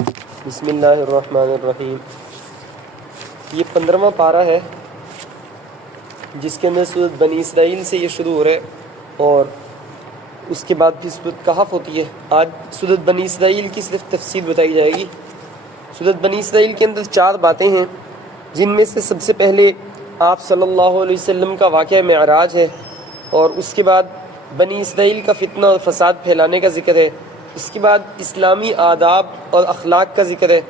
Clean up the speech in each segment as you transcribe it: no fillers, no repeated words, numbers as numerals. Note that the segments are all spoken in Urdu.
بسم اللہ الرحمن الرحیم۔ یہ 15واں پارہ ہے جس کے اندر سورۃ بنی اسرائیل سے یہ شروع ہو رہا ہے اور اس کے بعد پھر سورۃ کہف ہوتی ہے۔ آج سورۃ بنی اسرائیل کی صرف تفصیل بتائی جائے گی۔ سورۃ بنی اسرائیل کے اندر 4 باتیں ہیں جن میں سے سب سے پہلے آپ صلی اللہ علیہ وسلم کا واقعہ معراج ہے، اور اس کے بعد بنی اسرائیل کا فتنہ اور فساد پھیلانے کا ذکر ہے، اس کے بعد اسلامی آداب اور اخلاق کا ذکر ہے،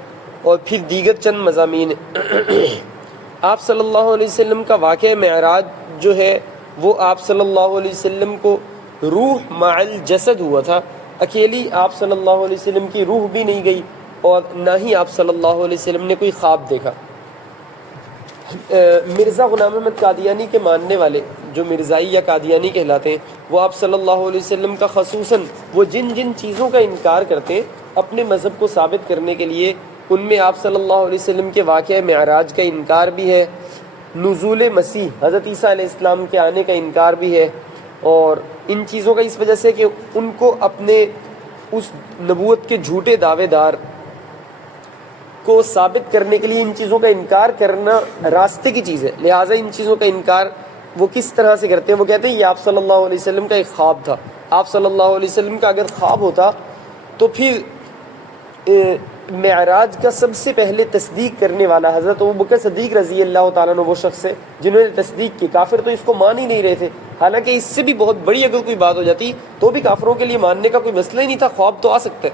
اور پھر دیگر چند مضامین ہیں۔ آپ صلی اللہ علیہ وسلم کا واقعہ معراج جو ہے وہ آپ صلی اللہ علیہ وسلم کو روح مع الجسد ہوا تھا۔ اکیلی آپ صلی اللہ علیہ وسلم کی روح بھی نہیں گئی اور نہ ہی آپ صلی اللہ علیہ وسلم نے کوئی خواب دیکھا۔ مرزا غلام احمد قادیانی کے ماننے والے جو مرزائی یا قادیانی کہلاتے ہیں، وہ آپ صلی اللہ علیہ وسلم کا خصوصاً وہ جن چیزوں کا انکار کرتے ہیں اپنے مذہب کو ثابت کرنے کے لیے، ان میں آپ صلی اللہ علیہ وسلم کے واقعہ معراج کا انکار بھی ہے، نزول مسیح حضرت عیسیٰ علیہ السلام کے آنے کا انکار بھی ہے، اور ان چیزوں کا اس وجہ سے کہ ان کو اپنے اس نبوت کے جھوٹے دعوے دار کو ثابت کرنے کے لیے ان چیزوں کا انکار کرنا راستے کی چیز ہے، لہٰذا ان چیزوں کا انکار وہ کس طرح سے کرتے ہیں؟ وہ کہتے ہیں یہ آپ صلی اللہ علیہ وسلم کا ایک خواب تھا۔ آپ صلی اللہ علیہ وسلم کا اگر خواب ہوتا تو پھر معراج کا سب سے پہلے تصدیق کرنے والا حضرت ابوبکر صدیق رضی اللہ تعالیٰ عنہ وہ شخص ہے جنہوں نے تصدیق کی۔ کافر تو اس کو مان ہی نہیں رہے تھے، حالانکہ اس سے بھی بہت بڑی اگر کوئی بات ہو جاتی تو بھی کافروں کے لیے ماننے کا کوئی مسئلہ ہی نہیں تھا، خواب تو آ سکتا ہے۔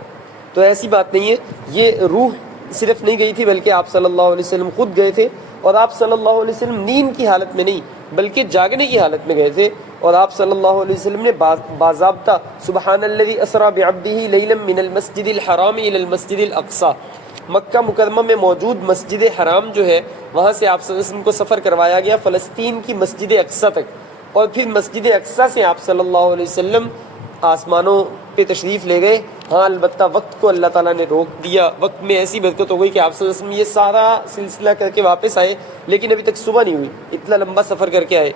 تو ایسی بات نہیں ہے، یہ روح صرف نہیں گئی تھی بلکہ آپ صلی اللہ علیہ وسلم خود گئے تھے، اور آپ صلی اللہ علیہ وسلم نیند کی حالت میں نہیں بلکہ جاگنے کی حالت میں گئے تھے، اور آپ صلی اللہ علیہ وسلم نے باضابطہ سبحان الذی اسری بعبدہ لیلا من المسجد الحرام الی المسجد الاقصی، مکہ مکرمہ میں موجود مسجد حرام جو ہے وہاں سے آپ صلی اللہ علیہ وسلم کو سفر کروایا گیا فلسطین کی مسجد اقصی تک، اور پھر مسجد اقصی سے آپ صلی اللہ علیہ وسلم آسمانوں پہ تشریف لے گئے۔ ہاں البتہ وقت کو اللہ تعالیٰ نے روک دیا، وقت میں ایسی برکت ہو گئی کہ آپ صلی اللہ علیہ وسلم یہ سارا سلسلہ کر کے واپس آئے، لیکن ابھی تک صبح نہیں ہوئی، اتنا لمبا سفر کر کے آئے۔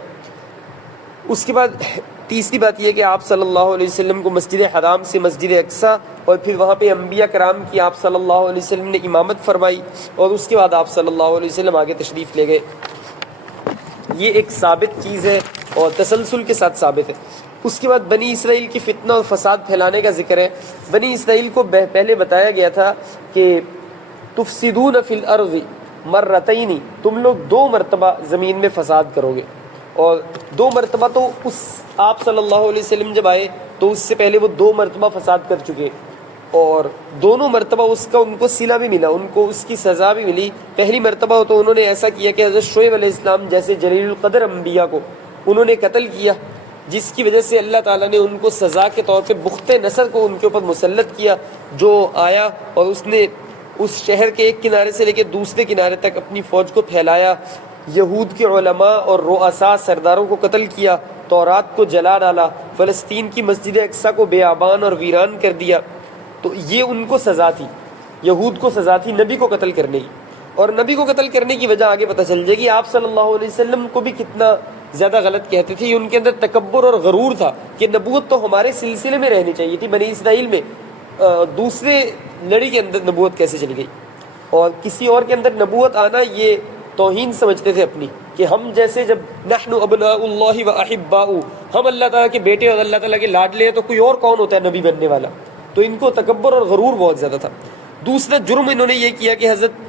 اس کے بعد تیسری بات یہ کہ آپ صلی اللہ علیہ وسلم کو مسجد حرام سے مسجد اقصی اور پھر وہاں پہ انبیاء کرام کی آپ صلی اللہ علیہ وسلم نے امامت فرمائی، اور اس کے بعد آپ صلی اللہ علیہ وسلم آگے تشریف لے گئے۔ یہ ایک ثابت چیز ہے اور تسلسل کے ساتھ ثابت ہے۔ اس کے بعد بنی اسرائیل کی فتنہ اور فساد پھیلانے کا ذکر ہے۔ بنی اسرائیل کو پہلے بتایا گیا تھا کہ تفسدون فی الارض مرتین، تم لوگ 2 مرتبہ زمین میں فساد کرو گے، اور 2 مرتبہ تو اس آپ صلی اللہ علیہ وسلم جب آئے تو اس سے پہلے وہ 2 مرتبہ فساد کر چکے، اور دونوں مرتبہ اس کا ان کو صلہ بھی ملا، ان کو اس کی سزا بھی ملی۔ پہلی مرتبہ تو انہوں نے ایسا کیا کہ حضرت شعیب علیہ السلام جیسے جلیل القدر انبیاء کو انہوں نے قتل کیا، جس کی وجہ سے اللہ تعالیٰ نے ان کو سزا کے طور پہ بخت نصر کو ان کے اوپر مسلط کیا، جو آیا اور اس نے اس شہر کے ایک کنارے سے لے کے دوسرے کنارے تک اپنی فوج کو پھیلایا، یہود کے علماء اور رؤساء سرداروں کو قتل کیا، تورات کو جلا ڈالا، فلسطین کی مسجد اقصی کو بیابان اور ویران کر دیا۔ تو یہ ان کو سزا تھی، یہود کو سزا تھی نبی کو قتل کرنے کی، اور نبی کو قتل کرنے کی وجہ آگے پتہ چل جائے گی۔ آپ صلی اللہ علیہ وسلم کو بھی کتنا زیادہ غلط کہتے تھے، ان کے اندر تکبر اور غرور تھا کہ نبوت تو ہمارے سلسلے میں رہنی چاہیے تھی، بنی اسرائیل میں دوسرے لڑی کے اندر نبوت کیسے چلی گئی، اور کسی اور کے اندر نبوت آنا یہ توہین سمجھتے تھے اپنی، کہ ہم جیسے جب نحن ابناء اللہ و احباء، ہم اللہ تعالیٰ کے بیٹے اور اللہ تعالیٰ کے لاڈلے ہیں تو کوئی اور کون ہوتا ہے نبی بننے والا۔ تو ان کو تکبر اور غرور بہت زیادہ تھا۔ دوسرا جرم انہوں نے یہ کیا کہ حضرت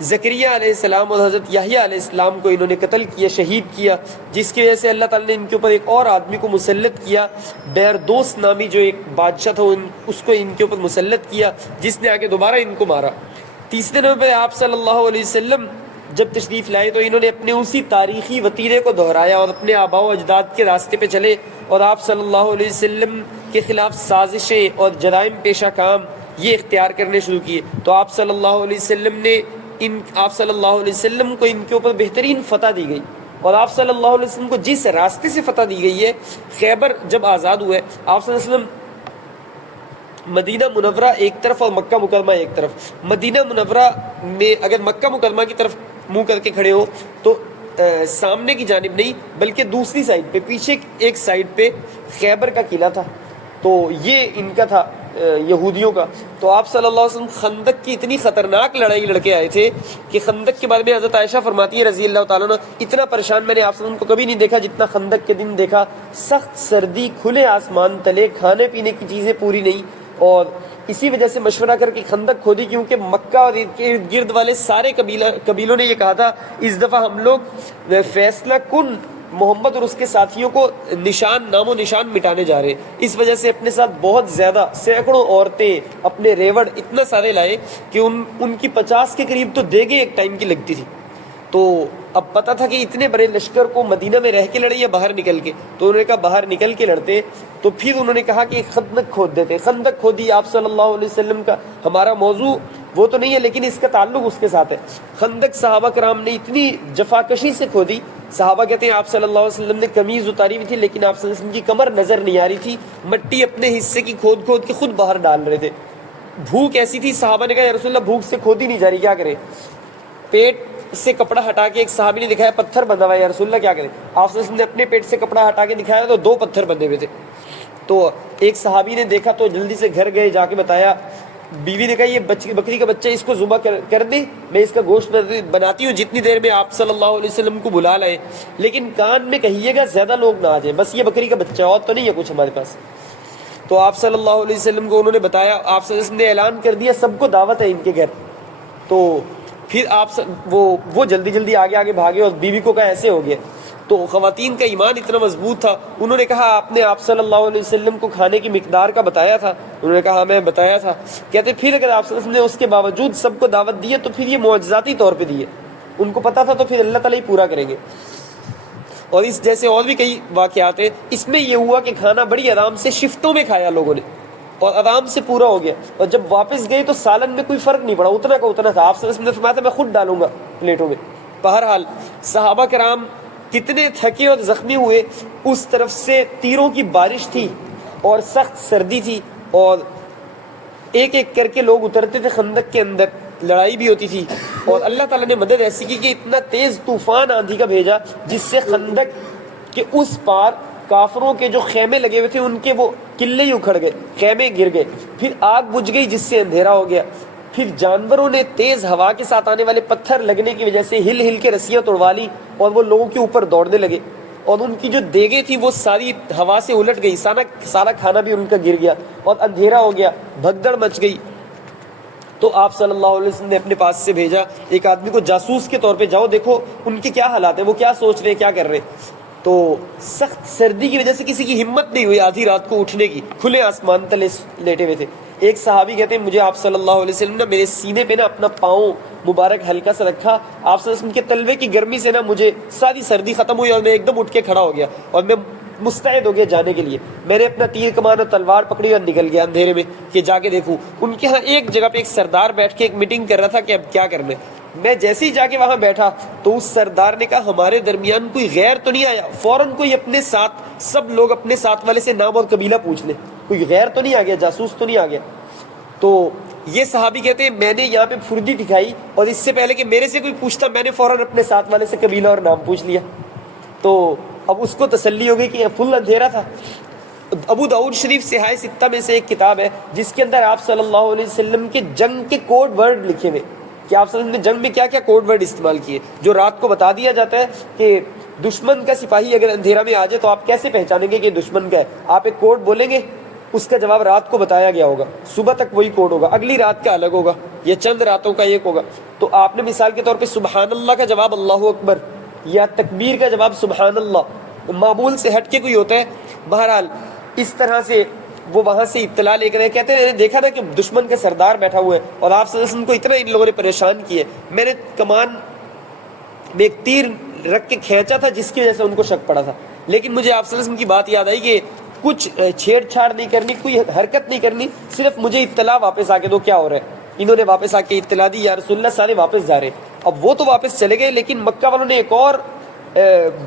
زکریا علیہ السلام اور حضرت یحییٰ علیہ السلام کو انہوں نے قتل کیا، شہید کیا، جس کی وجہ سے اللہ تعالیٰ نے ان کے اوپر ایک اور آدمی کو مسلط کیا، بیردوس نامی جو ایک بادشاہ تھا اس کو ان کے اوپر مسلط کیا، جس نے آگے دوبارہ ان کو مارا۔ تیسرے نمبر پہ آپ صلی اللہ علیہ وسلم جب تشریف لائے تو انہوں نے اپنے اسی تاریخی وتیرے کو دہرایا اور اپنے آباء و اجداد کے راستے پہ چلے، اور آپ صلی اللہ علیہ وسلم کے خلاف سازشیں اور جرائم پیشہ کام یہ اختیار کرنے شروع کیے۔ تو آپ صلی اللہ علیہ وسلم نے آپ صلی اللہ علیہ وسلم کو ان کے اوپر بہترین فتح دی گئی، اور آپ صلی اللہ علیہ وسلم کو جس راستے سے فتح دی گئی ہے، خیبر جب آزاد ہوئے آپ صلی اللہ علیہ وسلم مدینہ منورہ ایک طرف اور مکہ مکرمہ ایک طرف، مدینہ منورہ میں اگر مکہ مکرمہ کی طرف منہ کر کے کھڑے ہو تو سامنے کی جانب نہیں بلکہ دوسری سائڈ پہ، پیچھے ایک سائڈ پہ خیبر کا قلعہ تھا، تو یہ ان کا تھا یہودیوں کا. تو آپ صلی اللہ علیہ وسلم خندق کی اتنی خطرناک لڑائی لڑ کے آئے تھے کہ خندق کے بارے میں حضرت عائشہ فرماتی ہے رضی اللہ تعالیٰ عنہ, اتنا پریشان میں نے آپ صلی اللہ علیہ وسلم کو کبھی نہیں دیکھا جتنا خندق کے دن دیکھا. سخت سردی, کھلے آسمان تلے, کھانے پینے کی چیزیں پوری نہیں, اور اسی وجہ سے مشورہ کر کے خندق کھودی, کیونکہ مکہ اور ارد گرد والے سارے قبیلوں نے یہ کہا تھا اس دفعہ ہم لوگ فیصلہ کن محمد اور اس کے ساتھیوں کو نام و نشان مٹانے جا رہے ہیں. اس وجہ سے اپنے ساتھ بہت زیادہ سینکڑوں عورتیں, اپنے ریوڑ اتنا سارے لائے کہ ان کی 50 کے قریب تو دیگیں ایک ٹائم کی لگتی تھی. تو اب پتہ تھا کہ اتنے بڑے لشکر کو مدینہ میں رہ کے لڑے یا باہر نکل کے, تو انہوں نے کہا باہر نکل کے لڑتے. تو پھر انہوں نے کہا کہ ایک خندق کھود دیتے. خندق کھودی آپ صلی اللہ علیہ وسلم کا, ہمارا موضوع وہ تو نہیں ہے لیکن اس کا تعلق اس کے ساتھ ہے. خندق صحابہ کرام نے اتنی جفاکشی سے کھودی, صحابہ کہتے ہیں آپ صلی اللہ علیہ وسلم نے قمیض اتاری ہوئی تھی لیکن آپ صلی اللہ علیہ وسلم کی کمر نظر نہیں آ رہی تھی, مٹی اپنے حصے کی کھود کھود کے خود باہر ڈال رہے تھے. بھوک ایسی تھی, صحابہ نے کہا یا رسول اللہ بھوک سے کھودی نہیں جا رہی, کیا کریں؟ پیٹ سے کپڑا ہٹا کے ایک صحابی نے دکھایا پتھر بندھا ہوا ہے, یا رسول اللہ کیا کریں؟ آپ صلی اللہ علیہ وسلم نے اپنے پیٹ سے کپڑا ہٹا کے دکھایا تو 2 پتھر بندھے ہوئے تھے. تو ایک صحابی نے دیکھا تو جلدی سے گھر گئے, جا کے بتایا. بیوی نے کہا یہ بکری کا بچہ اس کو ذبح کر دے, میں اس کا گوشت بناتی ہوں جتنی دیر میں آپ صلی اللہ علیہ وسلم کو بلا لائے, لیکن کان میں کہیے گا زیادہ لوگ نہ آ جائیں, بس یہ بکری کا بچہ, اور تو نہیں ہے کچھ ہمارے پاس. تو آپ صلی اللہ علیہ وسلم کو انہوں نے بتایا, آپ صلی اللہ علیہ وسلم نے اعلان کر دیا سب کو دعوت ہے ان کے گھر. تو پھر آپ وہ جلدی جلدی آگے بھاگے اور بیوی کو کہا ایسے ہو گیا. تو خواتین کا ایمان اتنا مضبوط تھا, انہوں نے کہا آپ نے آپ صلی اللہ علیہ وسلم کو کھانے کی مقدار کا بتایا تھا؟ انہوں نے کہا ہاں میں بتایا تھا. کہتے پھر اگر آپ صلی اللہ علیہ وسلم نے اس کے باوجود سب کو دعوت دی ہے تو پھر یہ معجزاتی طور پہ دی ہے, ان کو پتا تھا تو پھر اللہ تعالیٰ ہی پورا کریں گے. اور اس جیسے اور بھی کئی واقعات ہیں. اس میں یہ ہوا کہ کھانا بڑی آرام سے شفٹوں میں کھایا لوگوں نے اور آرام سے پورا ہو گیا, اور جب واپس گئے تو سالن میں کوئی فرق نہیں پڑا, اتنا کا اتنا تھا. آپ صلی اللہ علیہ وسلم نے فرمایا تھا میں خود ڈالوں گا پلیٹوں میں. بہرحال صحابہ کرام کتنے تھکے اور زخمی ہوئے, اس طرف سے تیروں کی بارش تھی اور سخت سردی تھی, اور ایک ایک کر کے لوگ اترتے تھے خندق کے اندر, لڑائی بھی ہوتی تھی. اور اللہ تعالیٰ نے مدد ایسی کی کہ اتنا تیز طوفان آندھی کا بھیجا جس سے خندق کے اس پار کافروں کے جو خیمے لگے ہوئے تھے ان کے وہ قلعے ہی اکھڑ گئے, خیمے گر گئے. پھر آگ بجھ گئی جس سے اندھیرا ہو گیا. پھر جانوروں نے تیز ہوا کے ساتھ آنے والے پتھر لگنے کی وجہ سے ہل کے رسیاں توڑوا لی اور وہ لوگوں کے اوپر دوڑنے لگے, اور ان کی جو دیگیں تھی وہ ساری ہوا سے الٹ گئی, سارا کھانا بھی ان کا گر گیا اور اندھیرا ہو گیا, بھگدڑ مچ گئی. تو آپ صلی اللہ علیہ وسلم نے اپنے پاس سے بھیجا ایک آدمی کو جاسوس کے طور پہ, جاؤ دیکھو ان کے کیا حالات ہیں, وہ کیا سوچ رہے ہیں, کیا کر رہے ہیں. تو سخت سردی کی وجہ سے کسی کی ہمت نہیں ہوئی آدھی رات کو اٹھنے کی, کھلے آسمان تلے لیٹے ہوئے تھے. ایک صحابی کہتے ہیں مجھے آپ صلی اللہ علیہ وسلم نے میرے سینے پہ نا اپنا پاؤں مبارک ہلکا سا رکھا, آپ صلی اللہ علیہ وسلم کے تلوے کی گرمی سے نا مجھے ساری سردی ختم ہوئی اور میں ایک دم اٹھ کے کھڑا ہو گیا اور میں مستعد ہو گیا جانے کے لیے. میں نے اپنا تیر کمان اور تلوار پکڑی اور نکل گیا اندھیرے میں کہ جا کے دیکھوں. ان کے ہاں ایک جگہ پہ ایک سردار بیٹھ کے ایک میٹنگ کر رہا تھا کہ اب کیا کرنا ہے. میں جیسے ہی جا کے وہاں بیٹھا تو اس سردار نے کہا ہمارے درمیان کوئی غیر تو نہیں آیا؟ فوراً کوئی اپنے ساتھ, سب لوگ اپنے ساتھ والے سے نام اور قبیلہ پوچھ لیں, کوئی غیر تو نہیں آ گیا, جاسوس تو نہیں آ گیا. تو یہ صحابی کہتے ہیں میں نے یہاں پہ پھردی دکھائی اور اس سے پہلے کہ میرے سے کوئی پوچھتا میں نے فوراً اپنے ساتھ والے سے قبیلہ اور نام پوچھ لیا. تو اب اس کو تسلی ہو گئی کہ فل اندھیرا تھا. ابو داؤد شریف صحاح ستہ میں سے ایک کتاب ہے جس کے اندر آپ صلی اللہ علیہ وسلم کے جنگ کے کوڈ ورڈ لکھے ہوئے کہ آپ صلی اللہ علیہ وسلم نے جنگ میں کیا کیا کوڈ ورڈ استعمال کیے, جو رات کو بتا دیا جاتا ہے کہ دشمن کا سپاہی اگر اندھیرا میں آ جائے تو آپ کیسے پہچانیں گے کہ دشمن کا ہے. آپ ایک کوڈ بولیں گے, اس کا جواب رات کو بتایا گیا ہوگا, صبح تک وہی کوڈ ہوگا, اگلی رات کا الگ ہوگا, یا چند راتوں کا ایک ہوگا. تو آپ نے مثال کے طور پہ سبحان اللہ کا جواب اللہ اکبر, یا تکبیر کا جواب سبحان اللہ, معمول سے ہٹ کے کوئی ہوتا ہے. بہرحال اس طرح سے وہ وہاں سے اطلاع لے کر کہتے ہیں دیکھا نا کہ دشمن کا سردار بیٹھا ہوا ہے اور آپ صلی اللہ علیہ وسلم کو اتنا ان لوگوں نے پریشان کیا, میں نے کمان میں ایک تیر رکھ کے کھینچا تھا جس کی وجہ سے ان کو شک پڑا تھا. لیکن مجھے آپ صلی اللہ علیہ وسلم کی بات یاد آئی کہ کچھ چھیڑ چھاڑ نہیں کرنی, کوئی حرکت نہیں کرنی, صرف مجھے اطلاع واپس آ کے دو کیا ہو رہا ہے. انہوں نے واپس آ کے اطلاع دی یا رسول اللہ سارے واپس جا رہے. اب وہ تو واپس چلے گئے, لیکن مکہ والوں نے ایک اور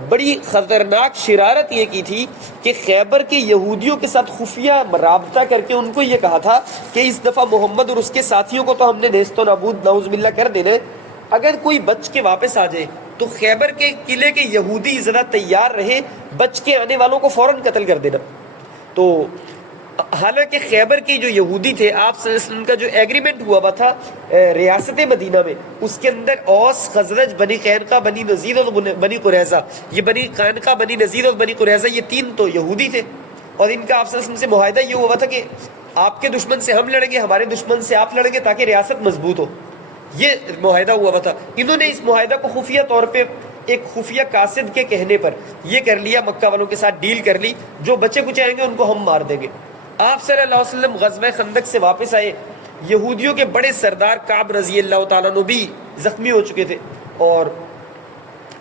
بڑی خطرناک شرارت یہ کی تھی کہ خیبر کے یہودیوں کے ساتھ خفیہ رابطہ کر کے ان کو یہ کہا تھا کہ اس دفعہ محمد اور اس کے ساتھیوں کو تو ہم نے نیست و نابود نعوذ باللہ کر دینا, اگر کوئی بچ کے واپس آ جائے تو خیبر کے قلعے کے یہودی ذرا تیار رہے, بچ کے آنے والوں کو فوراً قتل کر دینا. تو حالانکہ خیبر کے جو یہودی تھے، آپ صلی اللہ علیہ وسلم کا جو ایگریمنٹ ہوا ہوا تھا ریاست مدینہ میں، اس کے اندر اوس، خزرج، بنی قینقاع، بنی نذیر اور بنی قریظہ، یہ بنی قینقاع، بنی نذیر اور بنی قریظہ یہ تین تو یہودی تھے، اور ان کا آپ صلی اللہ علیہ وسلم سے معاہدہ یہ ہوا تھا کہ آپ کے دشمن سے ہم لڑیں گے، ہمارے دشمن سے آپ لڑیں گے، تاکہ ریاست مضبوط ہو. یہ معاہدہ ہوا تھا. انہوں نے اس معاہدہ کو خفیہ طور پہ ایک خفیہ قاصد کے کہنے پر یہ کر لیا، مکہ والوں کے ساتھ ڈیل کر لی، جو بچے کچھ آئیں گے ان کو ہم مار دیں گے. آپ صلی اللہ علیہ وسلم غزوہ خندق سے واپس آئے، یہودیوں کے بڑے سردار کعب رضی اللہ تعالیٰ عنہ بھی زخمی ہو چکے تھے، اور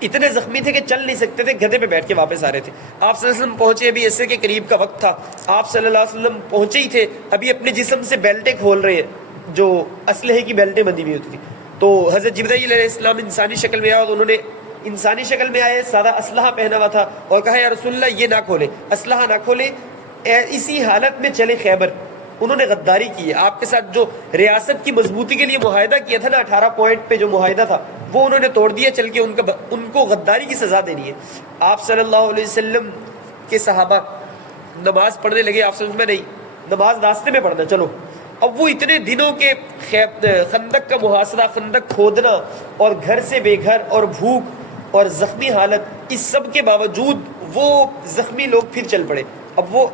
اتنے زخمی تھے کہ چل نہیں سکتے تھے، گدھے پہ بیٹھ کے واپس آ رہے تھے. آپ صلی اللہ علیہ وسلم پہنچے، ابھی عصر کے قریب کا وقت تھا، آپ صلی اللہ علیہ وسلم پہنچے ہی تھے، ابھی اپنے جسم سے بیلٹیں کھول رہے ہیں جو اسلحے کی بیلٹیں بندھی ہوئی ہوتی تھی. تو حضرت جبرائیل علیہ السلام انسانی شکل میں آیا، اور انہوں نے انسانی شکل میں آئے، سادہ اسلحہ پہنا ہوا تھا، اور کہا یا رسول اللہ یہ نہ کھولے، اسلحہ نہ کھولے، اسی حالت میں چلے خیبر. انہوں نے غداری کی ہے، آپ کے ساتھ جو ریاست کی مضبوطی کے لیے معاہدہ کیا تھا نا، 18 پوائنٹ پہ جو معاہدہ تھا وہ انہوں نے توڑ دیا، چل کے ان کو غداری کی سزا دینی ہے. آپ صلی اللہ علیہ وسلم کے صحابہ نماز پڑھنے لگے، آپ صلی اللہ علیہ وسلم نہیں، نماز راستے میں پڑھنا چلو. اب وہ اتنے دنوں کے خندق کا محاصرہ، خندق کھودنا، اور گھر سے بے گھر، اور بھوک اور زخمی حالت، اس سب کے باوجود وہ زخمی لوگ پھر چل پڑے. اب وہ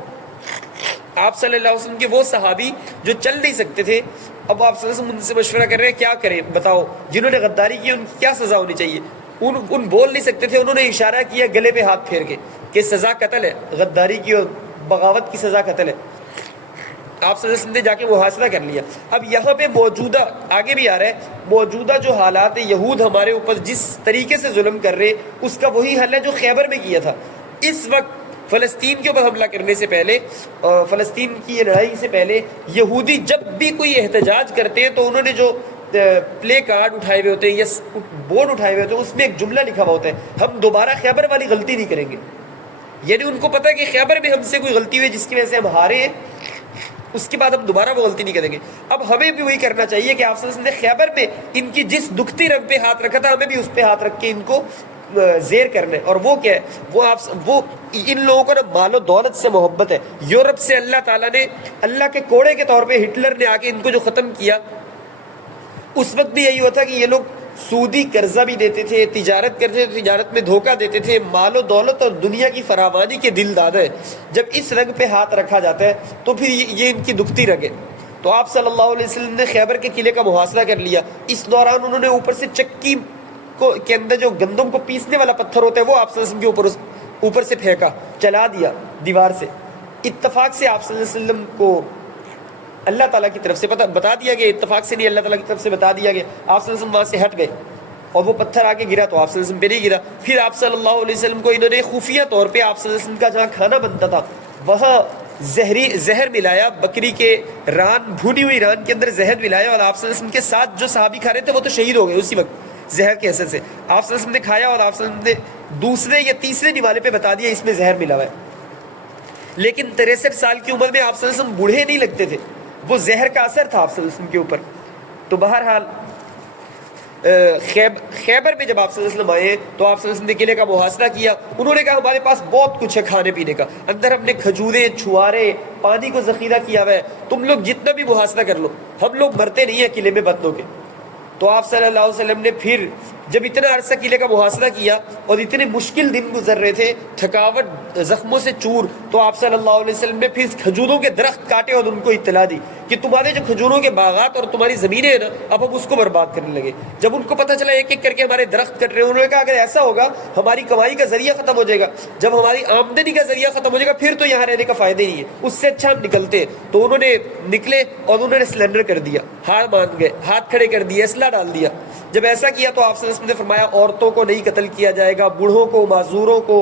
آپ صلی اللہ علیہ وسلم کے وہ صحابی جو چل نہیں سکتے تھے، اب آپ صلی اللہ علیہ وسلم ان سے مشورہ کر رہے ہیں کیا کریں بتاؤ، جنہوں نے غداری کی ان کی کیا سزا ہونی چاہیے. ان بول نہیں سکتے تھے، انہوں نے اشارہ کیا گلے پہ ہاتھ پھیر کے کہ سزا قتل ہے، غداری کی اور بغاوت کی سزا قتل ہے. آپ صلی اللہ علیہ وسلم نے جا کے محاصرہ کر لیا. اب یہاں پہ موجودہ، آگے بھی آ رہا ہے، موجودہ جو حالات یہود ہمارے اوپر جس طریقے سے ظلم کر رہے، اس کا وہی حل ہے جو خیبر میں کیا تھا. اس وقت فلسطین کے اوپر حملہ کرنے سے پہلے، فلسطین کی یہ لڑائی سے پہلے، یہودی جب بھی کوئی احتجاج کرتے ہیں تو انہوں نے جو پلے کارڈ اٹھائے ہوئے ہوتے ہیں یا بورڈ اٹھائے ہوئے ہوتے ہیں، اس میں ایک جملہ لکھا ہوا ہوتا ہے، ہم دوبارہ خیبر والی غلطی نہیں کریں گے. یعنی ان کو پتہ ہے کہ خیبر میں ہم سے کوئی غلطی ہوئی جس کی وجہ سے ہم ہارے ہیں، اس کے بعد ہم دوبارہ وہ غلطی نہیں کریں گے. اب ہمیں بھی وہی کرنا چاہیے کہ آپ صلی اللہ علیہ وسلم نے خیبر میں ان کی جس دکھتی رگ پہ ہاتھ رکھا تھا، ہمیں بھی اس پہ ہاتھ رکھ کے ان کو زیر کرنے. اور وہ کیا ہے، وہ ان لوگوں کو نا مال و دولت سے محبت ہے. یورپ سے اللہ تعالیٰ نے اللہ کے کوڑے کے طور پہ ہٹلر نے آ کے ان کو جو ختم کیا، اس وقت بھی یہی ہوا تھا کہ یہ لوگ سودی قرضہ بھی دیتے تھے، تجارت کرتے تھے، تجارت میں دھوکہ دیتے تھے، مال و دولت اور دنیا کی فراوانی کے دل دادا ہے. جب اس رگ پہ ہاتھ رکھا جاتا ہے تو پھر یہ ان کی دکھتی رگ ہے. تو آپ صلی اللہ علیہ وسلم نے خیبر کے قلعے کا محاصرہ کر لیا. اس دوران انہوں نے اوپر سے چکی کے اندر جو گندم کو پیسنے والا پتھر ہوتا ہے وہ آپ صلی اللہ علیہ وسلم کے اوپر سے پھینکا، چلا دیا دیوار سے. اتفاق سے آپ صلی اللہ علیہ وسلم کو اللہ تعالیٰ کی طرف سے بتا دیا گیا، اتفاق سے نہیں، اللہ تعالیٰ کی طرف سے بتا دیا گیا. آپ صلی اللہ علیہ وسلم وہاں سے ہٹ گئے اور وہ پتھر آ کے گرا تو آپ صلی اللہ علیہ وسلم پہ نہیں گرا. پھر آپ صلی اللہ علیہ وسلم کو انہوں نے خفیہ طور پہ آپ صلی اللہ علیہ وسلم کا جہاں کھانا بنتا تھا وہاں زہر ملایا، بکری کے ران، بھونی ہوئی ران کے اندر زہر ملایا، اور آپ صلی اللہ علیہ وسلم کے ساتھ جو صحابی کھا رہے تھے وہ تو شہید ہو گئے اسی وقت زہر کے اثر سے. آپ صلی اللہ علیہ وسلم نے کھایا اور آپ صلی اللہ علیہ وسلم نے دوسرے یا تیسرے نوالے پہ بتا دیا اس میں زہر ملا ہوا ہے. لیکن 63 سال کی عمر میں آپ صلی اللہ علیہ وسلم بوڑھے نہیں لگتے تھے، وہ زہر کا اثر تھا آپ صلی اللہ علیہ وسلم کے اوپر. تو بہرحال خیبر میں جب آپ صلی اللہ علیہ وسلم آئے تو آپ صلی اللہ علیہ وسلم نے قلعے کا محاصرہ کیا. انہوں نے کہا ہمارے پاس بہت کچھ ہے کھانے پینے کا، اندر ہم نے کھجوریں، چھوارے، پانی کو ذخیرہ کیا ہوا ہے، تم لوگ جتنا بھی محاصرہ کر لو، ہم لوگ مرتے نہیں ہیں قلعے میں بند ہو کے. تو آپ صلی اللہ علیہ وسلم نے پھر جب اتنا عرصہ قلعے کا محاصرہ کیا اور اتنے مشکل دن گزر رہے تھے، تھکاوٹ، زخموں سے چور، تو آپ صلی اللہ علیہ وسلم نے پھر کھجوروں کے درخت کاٹے اور ان کو اطلاع دی کہ تمہارے جو کھجوروں کے باغات اور تمہاری زمینیں ہیں نا، اب ہم اس کو برباد کرنے لگے. جب ان کو پتہ چلا ایک ایک کر کے ہمارے درخت کٹ رہے ہیں، انہوں نے کہا اگر ایسا ہوگا ہماری کمائی کا ذریعہ ختم ہو جائے گا، جب ہماری آمدنی کا ذریعہ ختم ہو جائے گا پھر تو یہاں رہنے کا فائدہ ہی ہے، اس سے اچھا ہم نکلتے. تو انہوں نے نکلے اور انہوں نے سلنڈر کر دیا، ہار مان گئے، ہاتھ کھڑے کر دیے، اسلحہ ڈال دیا. جب ایسا کیا تو آپ صلی اللہ علیہ وسلم نے فرمایا عورتوں کو نہیں قتل کیا جائے گا، بوڑھوں کو، معذوروں کو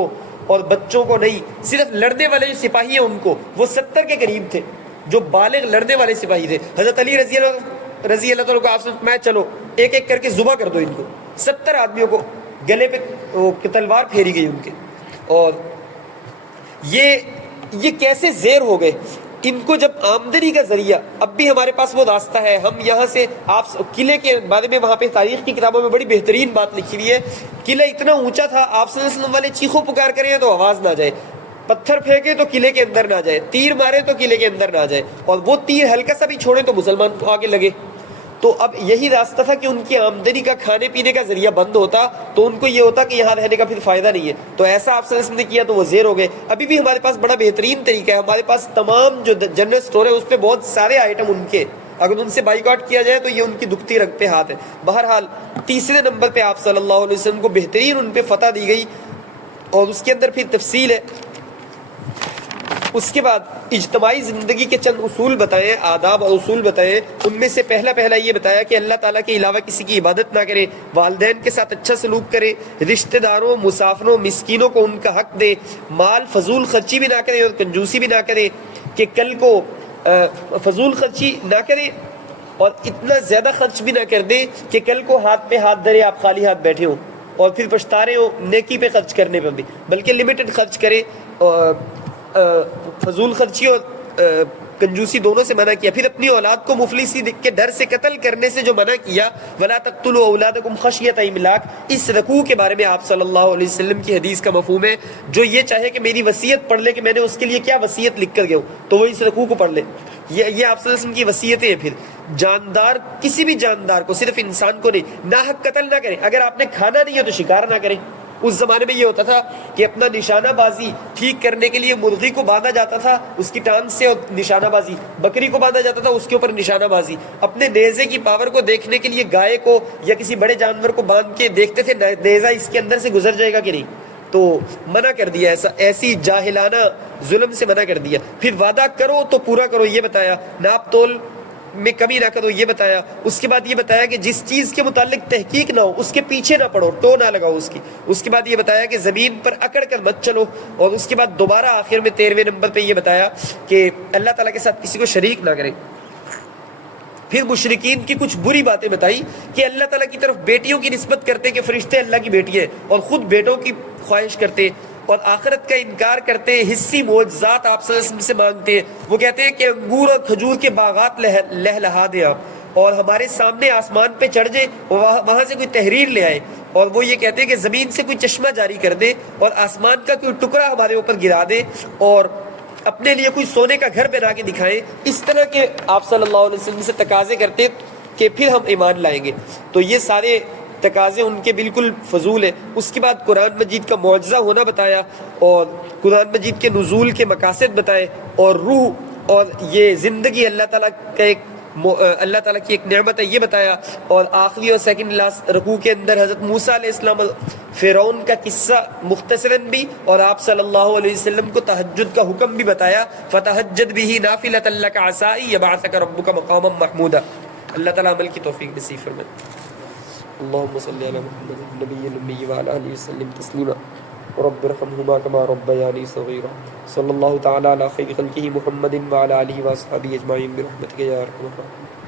اور بچوں کو نہیں، صرف لڑنے والے جو سپاہی ہیں ان کو. وہ 70 کے قریب تھے جو بالغ لڑنے والے سپاہی تھے. حضرت علی رضی اللہ تعالیٰ کو آپ سے میں چلو ایک ایک کر کے ذبح کر دو ان کو. 70 آدمیوں کو گلے پہ تلوار پھیری گئی ان کے. اور یہ کیسے زیر ہو گئے ان کو جب آمدنی کا ذریعہ. اب بھی ہمارے پاس وہ راستہ ہے، ہم یہاں سے آپ قلعے کے بارے میں وہاں پہ تاریخ کی کتابوں میں بڑی بہترین بات لکھی ہوئی ہے. قلعہ اتنا اونچا تھا، آپ صلی اللہ علیہ وسلم والے چیخو پکار کریں تو آواز نہ جائے. پتھر پھینکے تو قلعے کے اندر نہ جائے، تیر مارے تو قلعے کے اندر نہ جائے، اور وہ تیر ہلکا سا بھی چھوڑے تو مسلمان کو آگے لگے۔ تو اب یہی راستہ تھا کہ ان کی آمدنی کا کھانے پینے کا ذریعہ بند ہوتا تو ان کو یہ ہوتا کہ یہاں رہنے کا پھر فائدہ نہیں ہے، تو ایسا آپ صلی اللہ علیہ وسلم نے کیا تو وہ زیر ہو گئے۔ ابھی بھی ہمارے پاس بڑا بہترین طریقہ ہے، ہمارے پاس تمام جو جنرل اسٹور ہے اس پہ بہت سارے آئٹم ان کے، اگر ان سے بائیکاٹ کیا جائے تو یہ ان کی دکھتی رگ پہ ہاتھ ہے۔ بہرحال تیسرے نمبر پہ آپ صلی اللہ علیہ وسلم کو بہترین ان پہ فتح دی گئی، اور اس کے اندر پھر تفصیل ہے۔ اس کے بعد اجتماعی زندگی کے چند اصول بتائے، آداب اور اصول بتائے۔ ان میں سے پہلا یہ بتایا کہ اللہ تعالیٰ کے علاوہ کسی کی عبادت نہ کرے، والدین کے ساتھ اچھا سلوک کرے، رشتہ داروں، مسافروں، مسکینوں کو ان کا حق دے، مال فضول خرچی بھی نہ کرے اور کنجوسی بھی نہ کرے، کہ کل کو فضول خرچی نہ کرے اور اتنا زیادہ خرچ بھی نہ کر دے کہ کل کو ہاتھ پہ ہاتھ دھرے آپ خالی ہاتھ بیٹھے ہو اور پھر پچھتا رہے ہو نیکی پہ خرچ کرنے پہ بھی، بلکہ لمیٹڈ خرچ کرے۔ فضول خرچی اور کنجوسی دونوں سے منع کیا۔ پھر اپنی اولاد کو مفلسی کے ڈر سے قتل کرنے سے جو منع کیا، وَلَا تَقْتُلُوا أَوْلَادَكُمْ خَشْيَةَ إِمْلَاقٍ، اس رکوع کے بارے میں آپ صلی اللہ علیہ وسلم کی حدیث کا مفہوم ہے، جو یہ چاہے کہ میری وصیت پڑھ لے کہ میں نے اس کے لیے کیا وصیت لکھ کر گیا ہوں تو وہ اس رکوع کو پڑھ لے۔ یہ آپ صلی اللہ علیہ وسلم کی وصیتیں ہیں۔ پھر جاندار، کسی بھی جاندار کو، صرف انسان کو نہیں، ناحق قتل نہ کریں، اگر آپ نے کھانا نہیں ہے تو شکار نہ کریں۔ اس زمانے میں یہ ہوتا تھا کہ اپنا نشانہ بازی ٹھیک کرنے کے لیے مرغی کو باندھا جاتا تھا اس کی ٹانگ سے، اور نشانہ بازی بکری کو باندھا جاتا تھا اس کے اوپر نشانہ بازی۔ اپنے نیزے کی پاور کو دیکھنے کے لیے گائے کو یا کسی بڑے جانور کو باندھ کے دیکھتے تھے نیزہ اس کے اندر سے گزر جائے گا کہ نہیں، تو منع کر دیا، ایسی جاہلانہ ظلم سے منع کر دیا۔ پھر وعدہ کرو تو پورا کرو، یہ بتایا۔ ناپ تول میں کمی نہ کرو، یہ بتایا۔ اس کے بعد یہ بتایا کہ جس چیز کے متعلق تحقیق نہ ہو اس کے پیچھے نہ پڑو، ٹو نہ لگاؤ اس کی۔ اس کے بعد یہ بتایا کہ زمین پر اکڑ کر مت چلو، اور اس کے بعد دوبارہ آخر میں 13ویں نمبر پہ یہ بتایا کہ اللہ تعالیٰ کے ساتھ کسی کو شریک نہ کریں۔ پھر مشرکین کی کچھ بری باتیں بتائی کہ اللہ تعالیٰ کی طرف بیٹیوں کی نسبت کرتے کہ فرشتے اللہ کی بیٹی ہیں، اور خود بیٹوں کی خواہش کرتے، اور آخرت کا انکار کرتے، حصی معجزات آپ صلی اللہ علیہ وسلم سے مانگتے ہیں۔ وہ کہتے ہیں کہ انگور اور کھجور کے باغات لہلہا دیں آپ، اور ہمارے سامنے آسمان پہ چڑھ جائے، وہاں سے کوئی تحریر لے آئے، اور وہ یہ کہتے ہیں کہ زمین سے کوئی چشمہ جاری کر دے، اور آسمان کا کوئی ٹکڑا ہمارے اوپر گرا دے، اور اپنے لیے کوئی سونے کا گھر بنا کے دکھائیں۔ اس طرح کے آپ صلی اللہ علیہ وسلم سے تقاضے کرتے کہ پھر ہم ایمان لائیں گے۔ تو یہ سارے تقاضے ان کے بالکل فضول ہیں۔ اس کے بعد قرآن مجید کا معجزہ ہونا بتایا، اور قرآن مجید کے نزول کے مقاصد بتائے، اور روح اور یہ زندگی اللہ تعالیٰ کا اللہ تعالیٰ کی ایک نعمت ہے یہ بتایا، اور آخری اور سیکنڈ لاسٹ رکوع کے اندر حضرت موسیٰ علیہ السلام فرعون کا قصہ مختصراً بھی، اور آپ صلی اللہ علیہ وسلم کو تہجد کا حکم بھی بتایا، فَتَہَجَّدْ بِهِ نَافِلَةً لَكَ عَسَىٰ يَبْعَثَكَ رَبُّكَ مَقَامًا مَحْمُودًا۔ اللہ تعالیٰ عمل کی توفیق نصیب فرمائے۔ اللهم صل على محمد النبي الأمي وعلى آله وسلم تسليما رب ارحمهما كما ربياني صغيرا صلى الله تعالى على خير خلقه محمد وعلى آله وأصحابه أجمعين برحمتك يا أرحم الراحمين۔